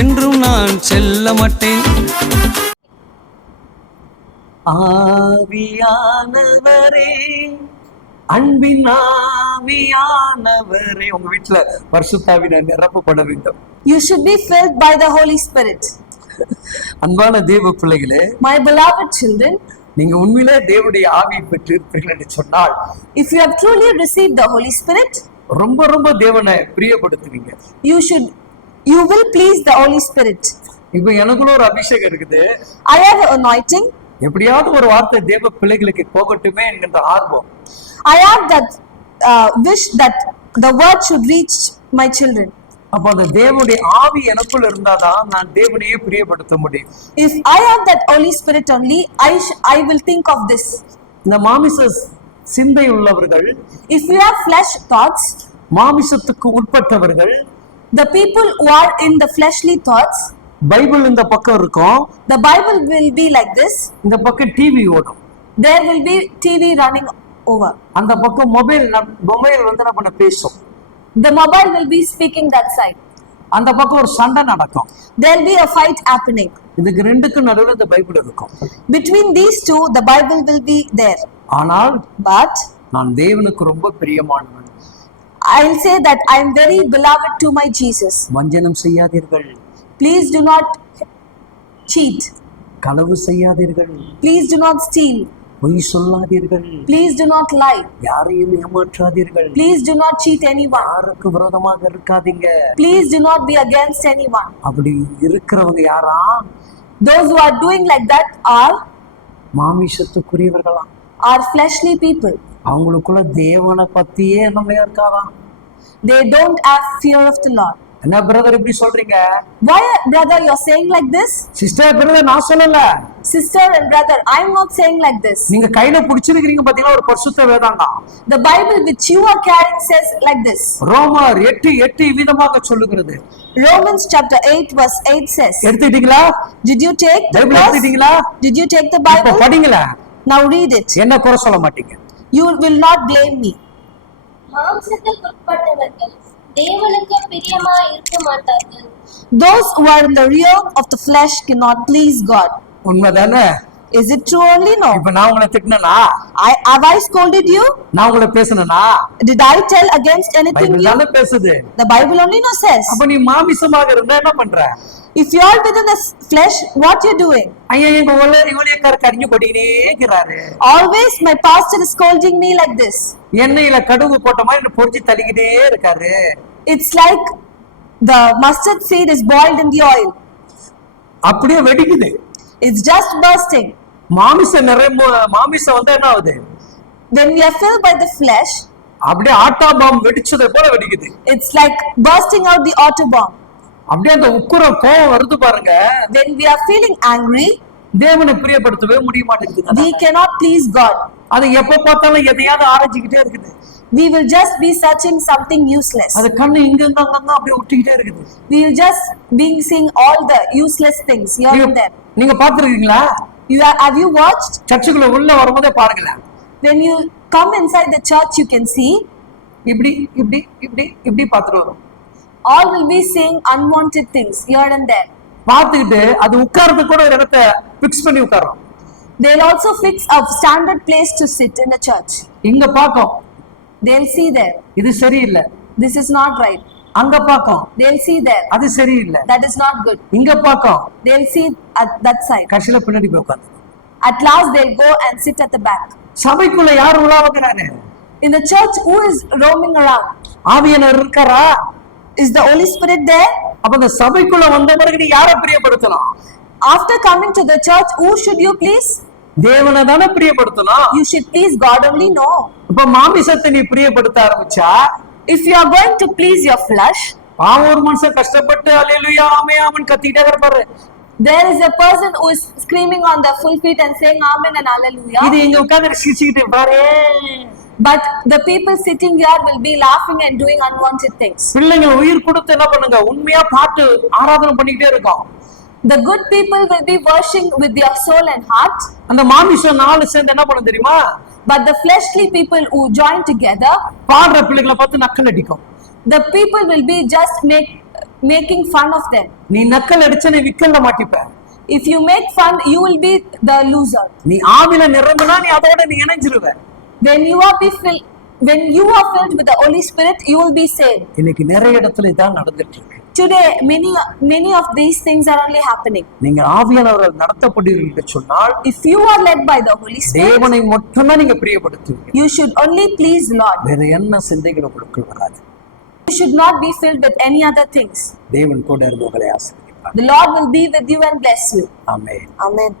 என்றும் நான் செல்ல மாட்டேன். ஆவியானவரே, அன்பின் ஆவியானவரே, உங்க வீட்டுல பரிசுத்தாவியானவர் நிரப்பப்பட வேண்டும். You should be filled by the Holy Spirit. அன்பான தேவ பிள்ளைகளே, My beloved children, நீங்க உண்மையிலே தேவனுடைய ஆவியை பெற்றிருப்பீர்கள் என்று சொன்னால், if you have truly received the Holy Spirit, ரொம்ப ரொம்ப தேவனை பிரியப்படுத்துவீங்க. you will please the Holy Spirit. இப்போ எனக்குள்ள ஒரு அபிஷேகம் இருக்குது. I have an anointing. எப்படியாவது ஒரு வார்த்தை தேவ பிள்ளைகளுக்கு போகட்டுமே என்கின்ற ஆர்வம். I have that wish that the word should reach my children. அப்ப அந்த தேவனுடைய ஆவி எனக்குள்ள இருந்தாதான் நான் தேவனையே பிரியப்படுத்த முடியும். If I have that Holy Spirit only, I will think of this. இந்த மாமிச சிந்தை உள்ளவர்கள், if you have flesh thoughts, மாமிசத்துக்கு உட்பட்டவர்கள், the people who are in the fleshly thoughts, Bible இந்த பக்கம் இருக்கும், the Bible will be like this, இந்த பக்கம் TV ஓடும், there will be TV running over, அந்த பக்கம் மொபைல் வந்து நம்ம பேசும், the mobile will be speaking that side, அந்த பக்கம் ஒரு சண்டை நடக்கும், there will be a fight happening. இதுக்கு ரெண்டுக்கு நடுவுல இந்த பைபிள் இருக்கும். Between these two the Bible will be there. ஆனால் but நான் தேவனுக்கு ரொம்ப பிரியமானவன். I'll say that I am very beloved to my Jesus. வஞ்சனம் செய்யாதீர்கள், please do not cheat, களவு செய்யாதீர்கள், please do not steal, பொய் சொல்லாதீர்கள், please do not lie, யாரையும் ஏமாற்றாதீர்கள், please do not cheat anyone, யாருக்கு விரோதமாக இருக்காதீங்க, please do not be against anyone. அப்படி இருக்கிறவங்க யாரா? those who are doing like that are மாமிசத்துக்குரியவர்களா, are fleshly people. அவங்களுக்குள்ள தேவனை பத்தியே நம்ம இருக்காதான். they don't have fear of the Lord. என்ன பிரதர் இப்படி சொல்றீங்க? why brother you're saying like this? Sister brother நான் சொல்லல. sister and brother I'm not saying like this. நீங்க கையில பிடிச்சிருக்கீங்க பாத்தீங்களா ஒரு பரிசுத்த வேதாகம். the Bible which you are carrying says like this. ரோமர் 8:8 விதமாக சொல்லுகிறது. Romans chapter 8 verse 8 says. எடுத்துட்டீங்களா? did you take the Bible எடுத்துட்டீங்களா? did you take the Bible? படிங்களா? now read it. என்ன குறை சொல்ல மாட்டீங்க. you will not blame me. மாம்சத்துக்கு உட்பட்டவர்கள் தேவனுக்கு பிரியமாய் இருக்க மாட்டார்கள். those who are in the realm of the flesh cannot please God. உண்மைதானே? is it true only? no. இப்ப நான் உங்களை திட்டினேனா? have I scolded you? நான் உங்களை பேசுனேனா? did I tell against anything Bible தானே பேசுது. the Bible only no says. அப்ப நீ மாமிசமாக இருந்தா என்ன பண்ற? if you are within the flesh, what you doing? ஐயா எங்க இவளையக்கார கடிஞ்சு கொட்டினே இருக்கிறாரு. always my pastor is scolding me like this. எண்ணெயில கடுகு போட்ட மாதிரி பொரிச்சு தள்ளிக்கிட்டே இருக்காரு. it's like the mustard seed is boiled in the oil. அப்படியே வெடிக்குது. it's just bursting. மாமிசம் வந்து என்ன ஆகுது? when we are filled by the flesh, அப்படியே ஆட்டா பாம் வெடிச்சதை போல வெடிக்குது. it's like bursting out the atom bomb. அப்படியே அந்த உக்கிரம் கோபம் வருது பாருங்க. when we are feeling angry, தேவனை பிரியப்படுத்தவே முடிய மாட்டேங்குது. we cannot please God. அது எப்ப பார்த்தாலும் எதையாவது ஆராய்ச்சிக்கிட்டே இருக்குது. we will just be searching something useless. அது கண்ணு இங்க அங்க அப்படியே ஒட்டிக்கிட்டே இருக்குது. we will just being seeing all the useless things here and there. நீங்க பாத்துருக்கீங்களா? have you watched? சர்ச்சுக்குள்ள உள்ள வரும்போதே பாருங்களேன். when you come inside the church you can see இப்படி இப்படி இப்படி இப்படி பாத்துட்டு வரும். all will be seeing unwanted things here and there. பாத்துக்கிட்டு அது உட்கார்றதுக்கு கூட ஒரு இடத்தை பிக்ஸ் பண்ணி உட்காரும். they'll also fix a standard place to sit in a church. இங்க பாக்கும். they'll see there. இது சரியில்லை. this is not right. அங்க பாக்கும். they'll see there. அது சரியில்லை. that is not good. இங்க பாக்கும். they'll see at that side. கடைசில பின்னாடி போய் உட்கார்ந்து. at last they'll go and sit at the back. சபைக்குள்ள யார் உலா வங்கறானே? in the church who is roaming around? ஆவியானவர் இருக்காரா? is the Holy Spirit there? அப்ப அந்த சபைக்குள்ள வந்த பிறகு நீ யாரை பிரியப்படுத்தணும்? after coming to the church who should you please? தேவனை தானே பிரியப்படுத்தணும். you should please God only. no. இப்ப மாமிசத்தை நீ பிரியப்படுத்த ஆரம்பிச்சா, if you are going to please your flesh, ஒரு மனுஷன் கஷ்டப்பட்டு அல்லேலூயா ஆமென் ஆமென் கத்திட்டே இருப்பாரு. there is a person who is screaming on the pulpit and saying amen and hallelujah. இது இங்க உட்கார்ந்து சிரிச்சிட்டே பாரு. but the people sitting here will be laughing and doing unwanted things. பிள்ளைங்க உயிர் கொடுத்து என்ன பண்ணுங்க? உண்மையா பாட்டு ஆராதனை பண்ணிட்டே இருக்கோம். the good people will be worshiping with their soul and heart. அந்த மாமிசம் நாலு சேர்ந்து என்ன பண்ணும் தெரியுமா? but the fleshly people who join together, பாடுற பிள்ளைகளை பார்த்து நக்கல் அடிக்கும். the people will be just making fun of them. நீ நக்கல் அடிச்ச நீ விக்கல்ல மாட்டிப்ப. If you make fun, you will be the loser. நீ ஆவில நிரம்பினா நீ அதோட நீ இணைஞ்சிருவ. When you are filled with the Holy Spirit, you will be saved. இன்னைக்கு நிறைய இடத்துல இதான் நடந்துட்டு இருக்கு. Today, many of these things are only happening. நீங்க ஆவியானவரால் நடத்தப்படுவீர்கள் சொன்னால், If you are led by the Holy Spirit, தேவனை மட்டும்தான் நீங்க பிரியப்படுத்துவீங்க. you should only please Lord. வேற என்ன சிந்தைகள் உங்களுக்குள் வராது. You should not be filled with any other things. தேவன் கூட இருந்து உங்களை ஆசீர்வதிப்பார். The Lord will be with you and bless you. Amen. Amen.